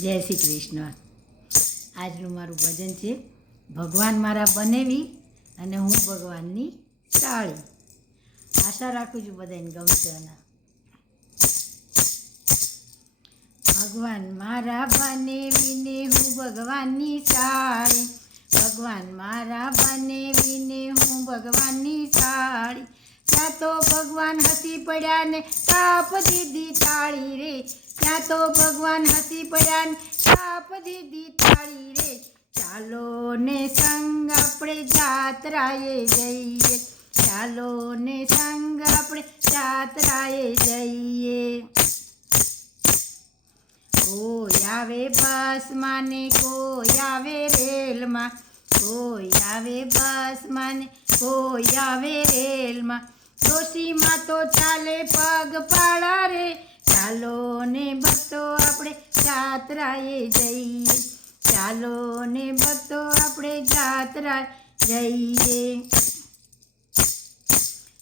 જય શ્રી કૃષ્ણ। આજનું મારું ભજન છે ભગવાન મારા બનેવી અને હું ભગવાનની સાળી। આશા રાખું છું બધાને ગમશે। ભગવાન મારા બનેવીને હું ભગવાનની સાળી, ભગવાન મારા બનેવીને હું ભગવાનની સાળી। ત્યાં તો ભગવાન હસી પડ્યા ને કાપ દીધી તાળી રે, ત્યાં તો ભગવાન હસી પડ્યા ને કાપ દીધી તાળી રે। ચાલો ને સંગ આપણે જાત્રાએ જઈએ, ચાલો ને સંગ આપણે જાત્રાએ જઈએ। કોઈ આવે બસમાં ને કોઈ આવે રેલમાં, કોઈ આવે બસમાં ને કોઈ આવે રેલમાં। ડોશીમાં તો ચાલે પગપાળા રે, ચાલો ને ભક્તો આપણે જાત્રાએ જઈએ, ચાલો ને ભક્તો આપણે જાત્રા જઈએ।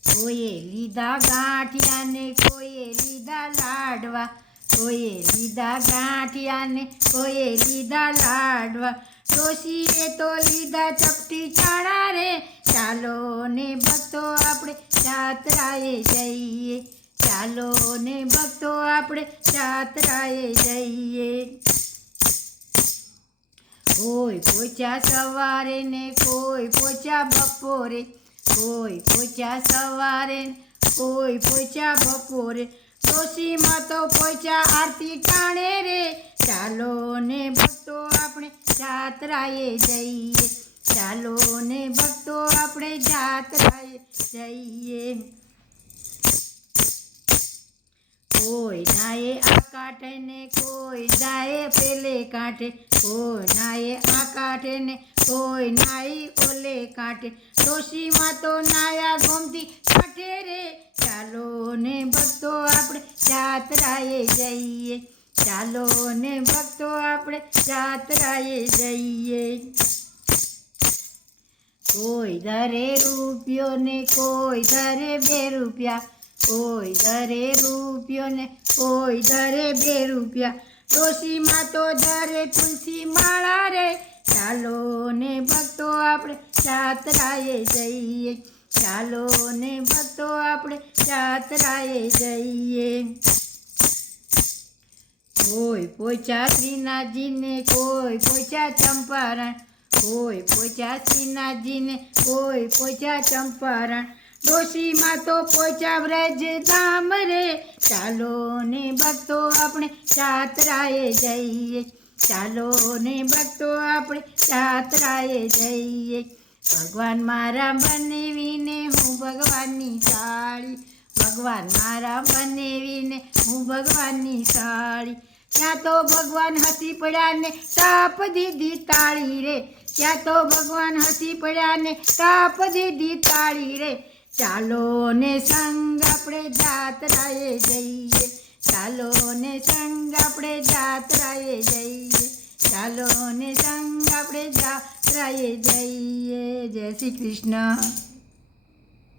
કોઈએ લીધા ગાંઠિયા ને કોઈએ લીધા લાડવા, કોઈએ લીધા ગાંઠિયા ને કોઈએ લીધા લાડવા। ડોશીએ તો લીધા ચપટી ચાણા રે, ચાલો ને ભક્તો આપણે જાત્રાએ જઈએ, ચાલો ને ભક્તો આપણે જાત્રાએ જઈએ। કોઈ પહોંચ્યા સવારે ને કોઈ પહોંચ્યા બપોરે, કોઈ પહોંચ્યા સવારે કોઈ પહોંચ્યા બપોરે। ડોશીમાં તો પહોંચ્યા આરતી ટાણે રે, ચાલો ને ભક્તો આપણે જાત્રાએ જઈએ, ચાલો ને ભક્તો આપણે જાત્રાએ જઈએ। કોઈ નાએ આ કાંઠે ને કોઈ નાએ પેલે કાંઠે, કોઈ નાએ આ કાંઠે ને કોઈ નાઈ ઓલે કાંઠે। ડોશીમાં તો નાયા ગોમતી કાંઠે રે, ચાલો ને ભક્તો આપણે જાત્રાએ જઈએ, ચાલો ને ભક્તો આપણે જાત્રાએ જઈએ। કોઈ ધરે રૂપિયો ને કોઈ ધરે 2 રૂપિયા, કોઈ ધરે રૂપિયો ને કોઈ ધરે 2 રૂપિયા। ડોશીમાં તો ધરે તુલસી માળા રે, ચાલો ને ભક્તો આપણે જાત્રાએ જઈએ, ચાલો ને ભક્તો આપણે જાત્રાએ જઈએ। કોઈ પહોંચ્યા શ્રીનાથજી ને કોઈ પહોંચ્યા ચંપારણ, કોઈ પહોંચ્યા શ્રીનાથજી ને કોઈ પહોંચ્યા ચંપારણ। ડોશીમાં તો પહોંચ્યા વ્રજધામ રે, ચાલો ને ભક્તો આપણે જાત્રાએ જઈએ, ચાલો ને ભક્તો આપણે જાત્રાએ જઈએ। ભગવાન મારા બનેવીને હું ભગવાનની સાળી, ભગવાન મારા બનેવીને હું ભગવાનની સાળી। ત્યાં તો ભગવાન હસી પડ્યા ને કાપ દીધી તાળી રે, ત્યાં તો ભગવાન હસી પડ્યા ને કાપ દીધી તાળી રે। ચાલો ને સંગ આપણે જાત્રાએ જઈએ, ચાલો ને સંગ આપણે જાત્રાએ જઈએ, ચાલો ને સંગ આપણે જાત્રાએ જઈએ। જય શ્રી કૃષ્ણ।